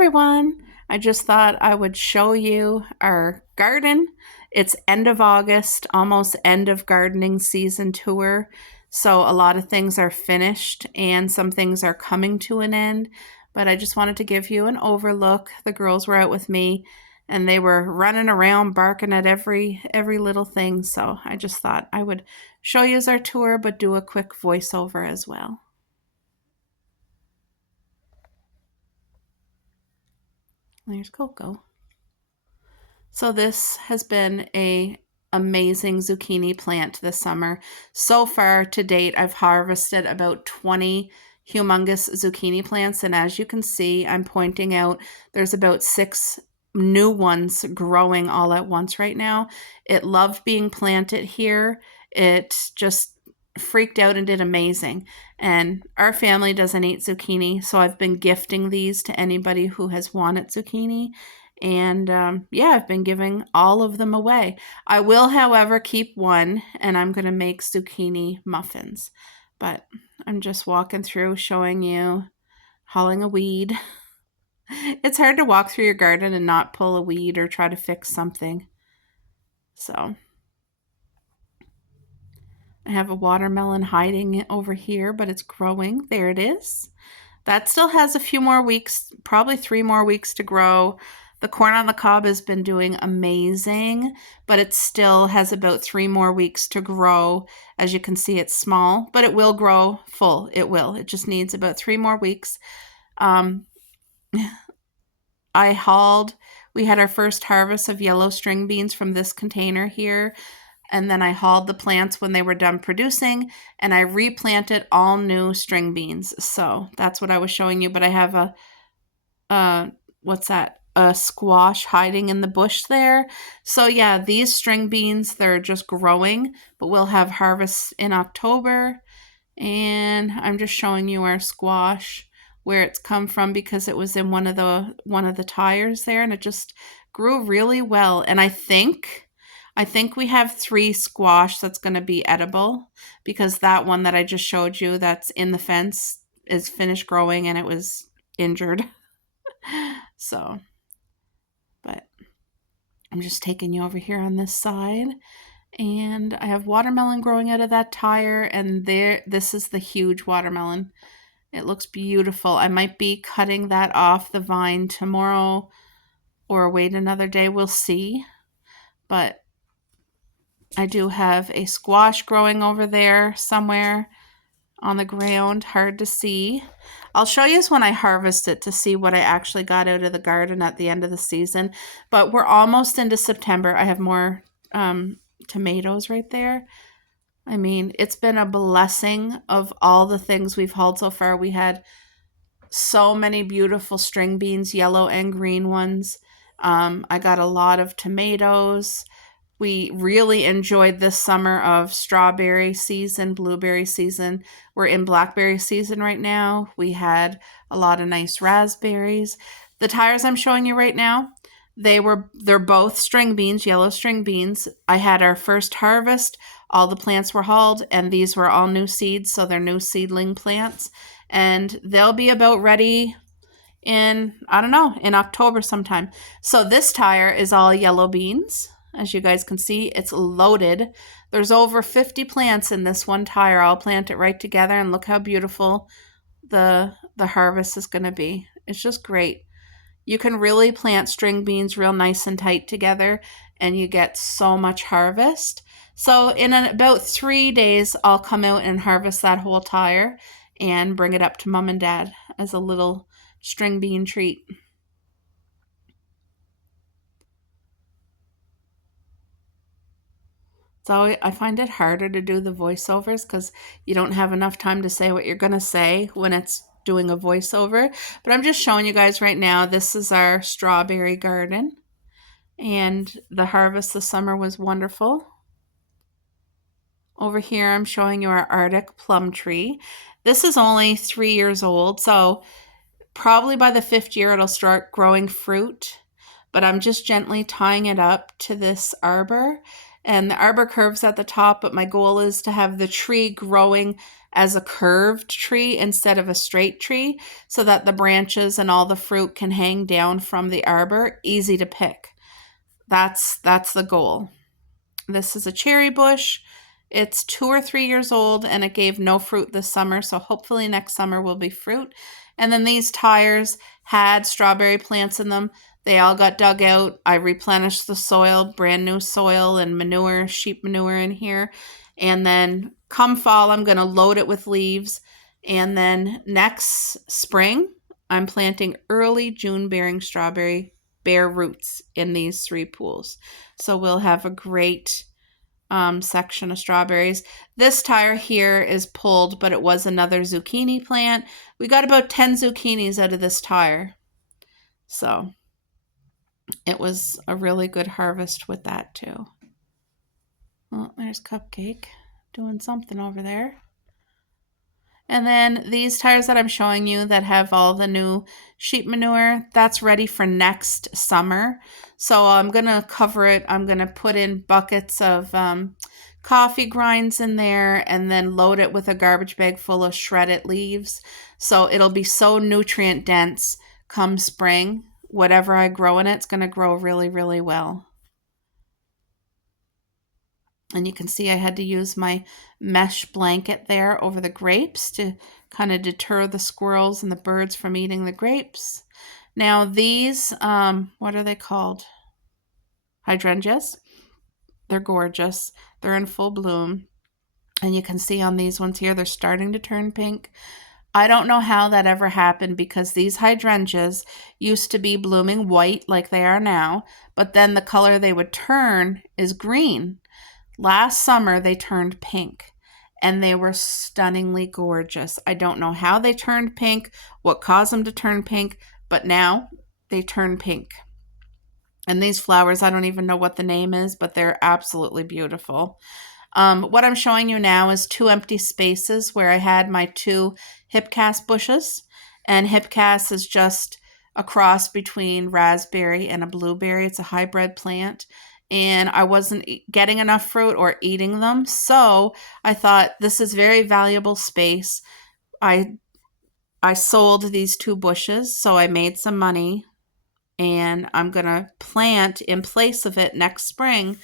everyone. I just thought I would show you our garden. It's end of August, almost end of gardening season tour. So a lot of things are finished and some things are coming to an end. But I just wanted to give you an overlook. The girls were out with me and they were running around barking at every little thing. So I just thought I would show you our tour, but do a quick voiceover as well. There's Coco. So this has been a amazing zucchini plant this summer. So far to date, I've harvested about 20 humongous zucchini plants. And as you can see, I'm pointing out there's about 6 new ones growing all at once right now. It loved being planted here. It just freaked out and did amazing. And our family doesn't eat zucchini, so I've been gifting these to anybody who has wanted zucchini. And yeah, I've been giving all of them away. I will, however, keep one, and I'm going to make zucchini muffins. But I'm just walking through showing you hauling a weed. It's hard to walk through your garden and not pull a weed or try to fix something. So I have a watermelon hiding over here, but it's growing. There it is. That still has a few more weeks, probably 3 more weeks to grow. The corn on the cob has been doing amazing, but it still has about 3 more weeks to grow. As you can see, it's small, but it will grow full. It will. It just needs about 3 more weeks. We had our first harvest of yellow string beans from this container here. And then I hauled the plants when they were done producing, and I replanted all new string beans. So that's what I was showing you. But I have what's that? A squash hiding in the bush there. So yeah, these string beans, they're just growing, but we'll have harvests in October. And I'm just showing you our squash, where it's come from, because it was in one of the tires there, and it just grew really well. And I think we have 3 squash that's going to be edible, because that one that I just showed you that's in the fence is finished growing and it was injured. So, but I'm just taking you over here on this side, and I have watermelon growing out of that tire, and this is the huge watermelon. It looks beautiful. I might be cutting that off the vine tomorrow or wait another day. We'll see. But I do have a squash growing over there somewhere on the ground, hard to see. I'll show you when I harvest it to see what I actually got out of the garden at the end of the season. But we're almost into September. I have more tomatoes right there. I mean, it's been a blessing of all the things we've hauled so far. We had so many beautiful string beans, yellow and green ones. I got a lot of tomatoes. We really enjoyed this summer of strawberry season, blueberry season. We're in blackberry season right now. We had a lot of nice raspberries. The tires I'm showing you right now, they're both string beans, yellow string beans. I had our first harvest. All the plants were hauled, and these were all new seeds, so they're new seedling plants. And they'll be about ready in October sometime. So this tire is all yellow beans. As you guys can see, it's loaded. There's over 50 plants in this one tire. I'll plant it right together, and look how beautiful the harvest is going to be. It's just great. You can really plant string beans real nice and tight together, and you get so much harvest. So in about 3 days, I'll come out and harvest that whole tire and bring it up to Mom and Dad as a little string bean treat. So I find it harder to do the voiceovers because you don't have enough time to say what you're going to say when it's doing a voiceover. But I'm just showing you guys right now, this is our strawberry garden. And the harvest this summer was wonderful. Over here, I'm showing you our Arctic plum tree. This is only 3 years old, so probably by the 5th year, it'll start growing fruit. But I'm just gently tying it up to this arbor. and the arbor curves at the top, but my goal is to have the tree growing as a curved tree instead of a straight tree so that the branches and all the fruit can hang down from the arbor, easy to pick. That's the goal. This is a cherry bush. It's 2 or 3 years old and it gave no fruit this summer, so hopefully next summer will be fruit. And then these tires had strawberry plants in them. They all got dug out. I replenished the soil, brand new soil and manure, sheep manure in here. And then come fall, I'm going to load it with leaves. And then next spring, I'm planting early June bearing strawberry bare roots in these 3 pools. So we'll have a great section of strawberries. This tire here is pulled, but it was another zucchini plant. We got about 10 zucchinis out of this tire. So it was a really good harvest with that too. Well, there's Cupcake doing something over there. And then these tires that I'm showing you that have all the new sheep manure, that's ready for next summer. So I'm going to cover it. I'm going to put in buckets of coffee grinds in there and then load it with a garbage bag full of shredded leaves. So it'll be so nutrient dense come spring. Whatever I grow in it's going to grow really, really well. And you can see I had to use my mesh blanket there over the grapes to kind of deter the squirrels and the birds from eating the grapes. Now these, what are they called? Hydrangeas. They're gorgeous. They're in full bloom. And you can see on these ones here, they're starting to turn pink. I don't know how that ever happened because these hydrangeas used to be blooming white like they are now, but then the color they would turn is green. Last summer, they turned pink, and they were stunningly gorgeous. I don't know how they turned pink, what caused them to turn pink, but now they turn pink. And these flowers, I don't even know what the name is, but they're absolutely beautiful. What I'm showing you now is 2 empty spaces where I had my 2 hipcas bushes, and hipcas is just a cross between raspberry and a blueberry. It's a hybrid plant. And I wasn't getting enough fruit or eating them. So I thought this is very valuable space. I sold these 2 bushes, so I made some money. And I'm going to plant in place of it next spring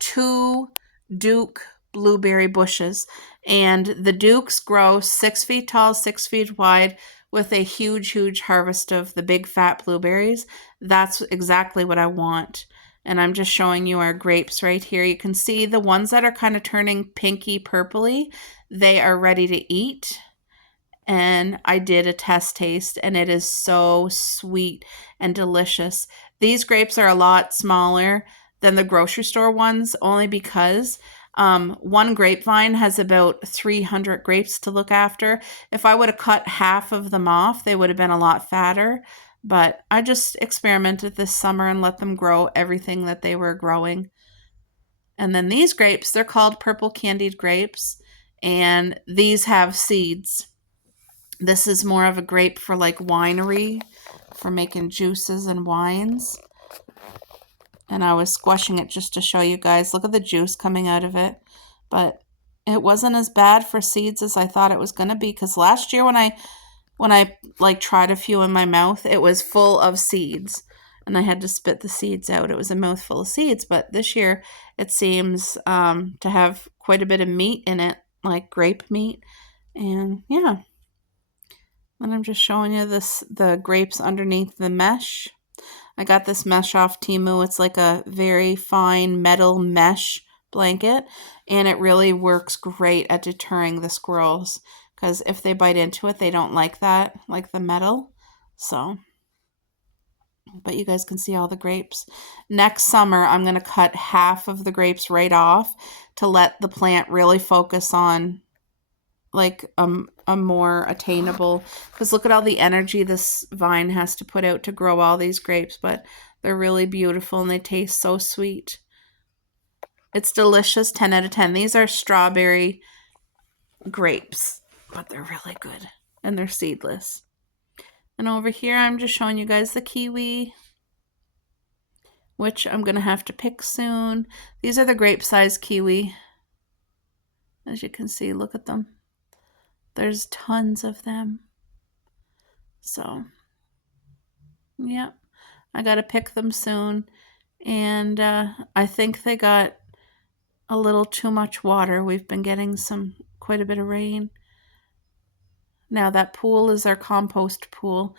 2 Duke blueberry bushes. And the Dukes grow 6 feet tall, 6 feet wide with a huge, huge harvest of the big fat blueberries. That's exactly what I want. And I'm just showing you our grapes right here. You can see the ones that are kind of turning pinky purpley, they are ready to eat. And I did a test taste and it is so sweet and delicious. These grapes are a lot smaller than the grocery store ones only because one grapevine has about 300 grapes to look after. If I would have cut half of them off, they would have been a lot fatter. But I just experimented this summer and let them grow everything that they were growing. And then these grapes, they're called purple candied grapes, and these have seeds. This is more of a grape for like winery, for making juices and wines. And I was squashing it just to show you guys. Look at the juice coming out of it. But it wasn't as bad for seeds as I thought it was going to be, because last year when I like tried a few in my mouth, it was full of seeds and I had to spit the seeds out. It was a mouthful of seeds, but this year it seems to have quite a bit of meat in it, like grape meat. And yeah, and I'm just showing you the grapes underneath the mesh. I got this mesh off Temu. It's like a very fine metal mesh blanket, and it really works great at deterring the squirrels. Because if they bite into it, they don't like that, like the metal. So, but you guys can see all the grapes. Next summer, I'm going to cut half of the grapes right off to let the plant really focus on like a more attainable, because look at all the energy this vine has to put out to grow all these grapes, but they're really beautiful and they taste so sweet. It's delicious, 10 out of 10. These are strawberry grapes, but they're really good and they're seedless. And over here, I'm just showing you guys the kiwi. which I'm going to have to pick soon. These are the grape-sized kiwi. As you can see, look at them. There's tons of them. So, yeah, I got to pick them soon. And I think they got a little too much water. We've been getting quite a bit of rain. Now that pool is our compost pool.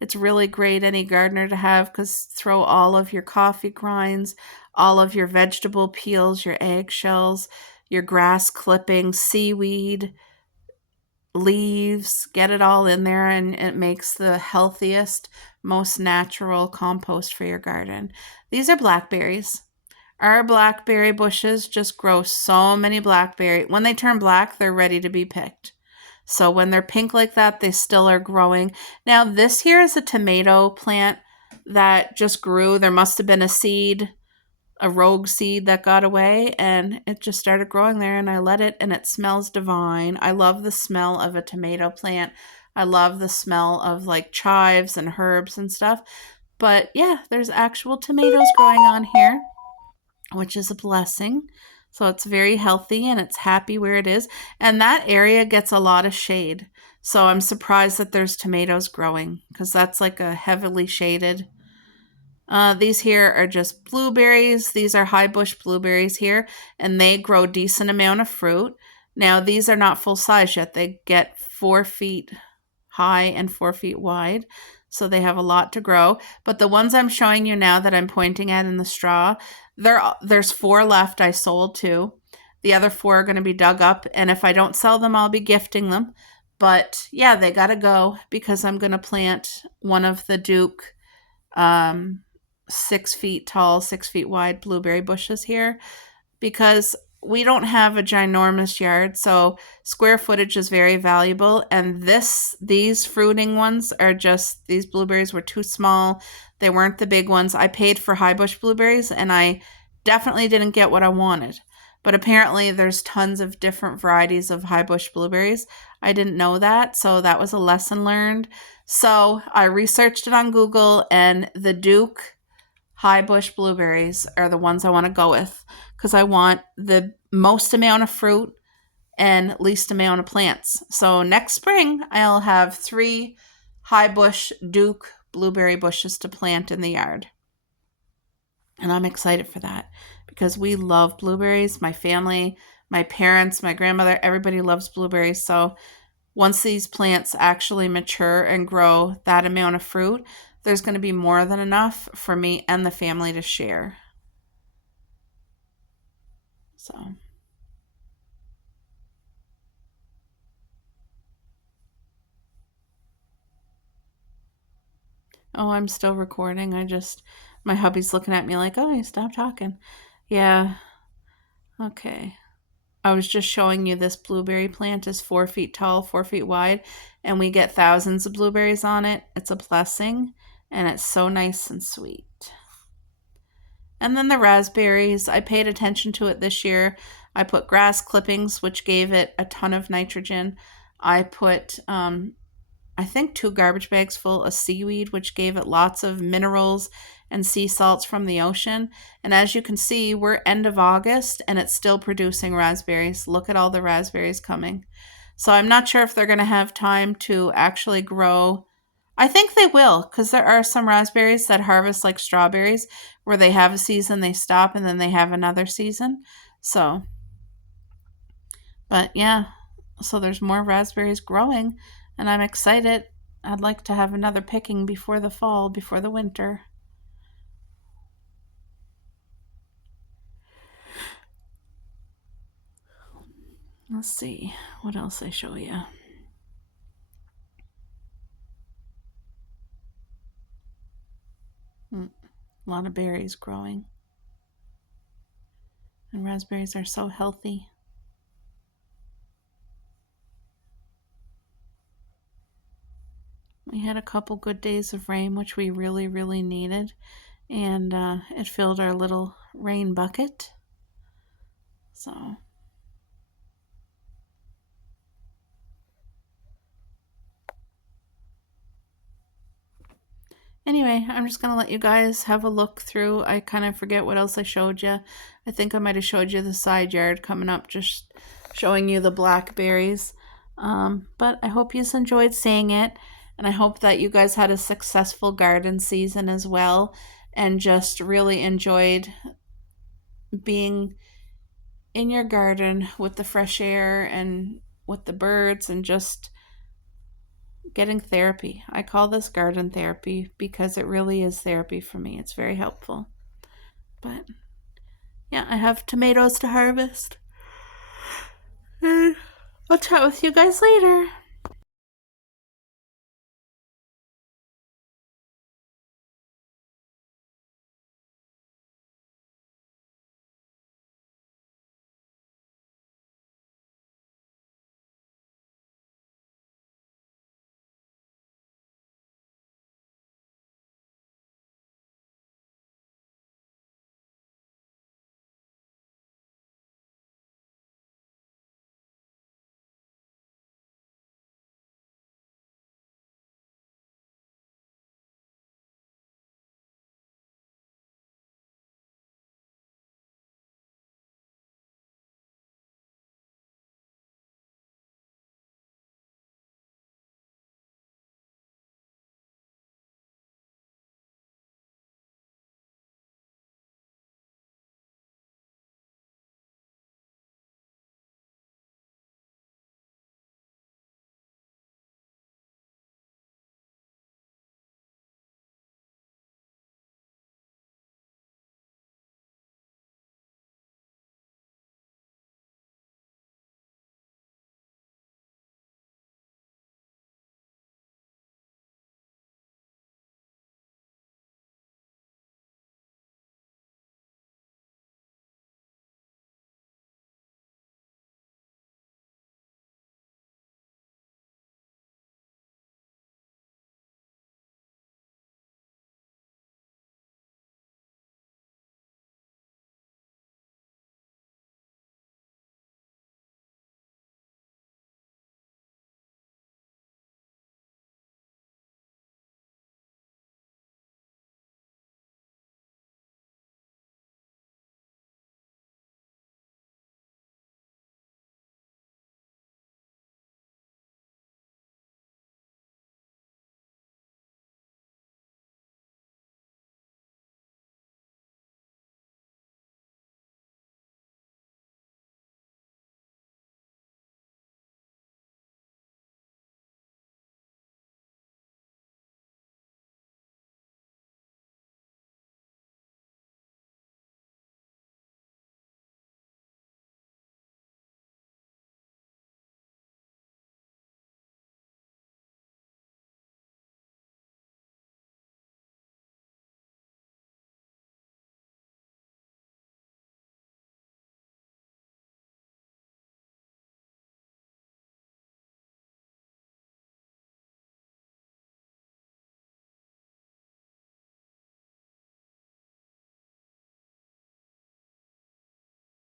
It's really great any gardener to have because throw all of your coffee grinds, all of your vegetable peels, your eggshells, your grass clippings, seaweed, leaves, get it all in there, and it makes the healthiest, most natural compost for your garden. These are blackberries. Our blackberry bushes just grow so many blackberry. When they turn black, they're ready to be picked. So when they're pink like that, they still are growing. Now this here is a tomato plant that just grew. There must have been a seed, a rogue seed that got away, and it just started growing there, and I let it, and it smells divine. I love the smell of a tomato plant. I love the smell of like chives and herbs and stuff. But yeah, there's actual tomatoes growing on here, which is a blessing. So it's very healthy and it's happy where it is. And that area gets a lot of shade. So I'm surprised that there's tomatoes growing because that's like a heavily shaded. These here are just blueberries. These are high bush blueberries here, and they grow decent amount of fruit. Now these are not full size yet. They get 4 feet high and 4 feet wide. So they have a lot to grow. But the ones I'm showing you now that I'm pointing at in the straw, there's 4 left. I sold 2. The other 4 are going to be dug up. And if I don't sell them, I'll be gifting them. But yeah, they got to go because I'm going to plant one of the Duke 6 feet tall, 6 feet wide blueberry bushes here because we don't have a ginormous yard, so square footage is very valuable. And these fruiting ones are just, these blueberries were too small. They weren't the big ones. I paid for high bush blueberries, and I definitely didn't get what I wanted. But apparently there's tons of different varieties of high bush blueberries. I didn't know that, so that was a lesson learned. So I researched it on Google, and the Duke high bush blueberries are the ones I want to go with because I want the most amount of fruit and least amount of plants. So next spring, I'll have 3 high bush Duke blueberry bushes to plant in the yard. And I'm excited for that because we love blueberries. My family, my parents, my grandmother, everybody loves blueberries. So once these plants actually mature and grow that amount of fruit, there's going to be more than enough for me and the family to share. So, oh, I'm still recording. My hubby's looking at me like, oh, you stop talking. Yeah. Okay. I was just showing you this blueberry plant is 4 feet tall, 4 feet wide, and we get thousands of blueberries on it. It's a blessing, and it's so nice and sweet. And then the raspberries, I paid attention to it this year. I put grass clippings, which gave it a ton of nitrogen. I put, I think 2 garbage bags full of seaweed, which gave it lots of minerals and sea salts from the ocean. And as you can see, we're end of August and it's still producing raspberries. Look at all the raspberries coming. So I'm not sure if they're going to have time to actually grow. I think they will because there are some raspberries that harvest like strawberries where they have a season, they stop, and then they have another season. So, but yeah, so there's more raspberries growing and I'm excited. I'd like to have another picking before the fall, before the winter. Let's see what else I show you. A lot of berries growing. And raspberries are so healthy. We had a couple good days of rain, which we really, really needed. And it filled our little rain bucket. So, Anyway, I'm just going to let you guys have a look through. I kind of forget what else I showed you. I think I might have showed you the side yard coming up, just showing you the blackberries. But I hope you enjoyed seeing it, and I hope that you guys had a successful garden season as well, and just really enjoyed being in your garden with the fresh air and with the birds and just getting therapy. I call this garden therapy because it really is therapy for me. It's very helpful. But yeah, I have tomatoes to harvest. And I'll chat with you guys later.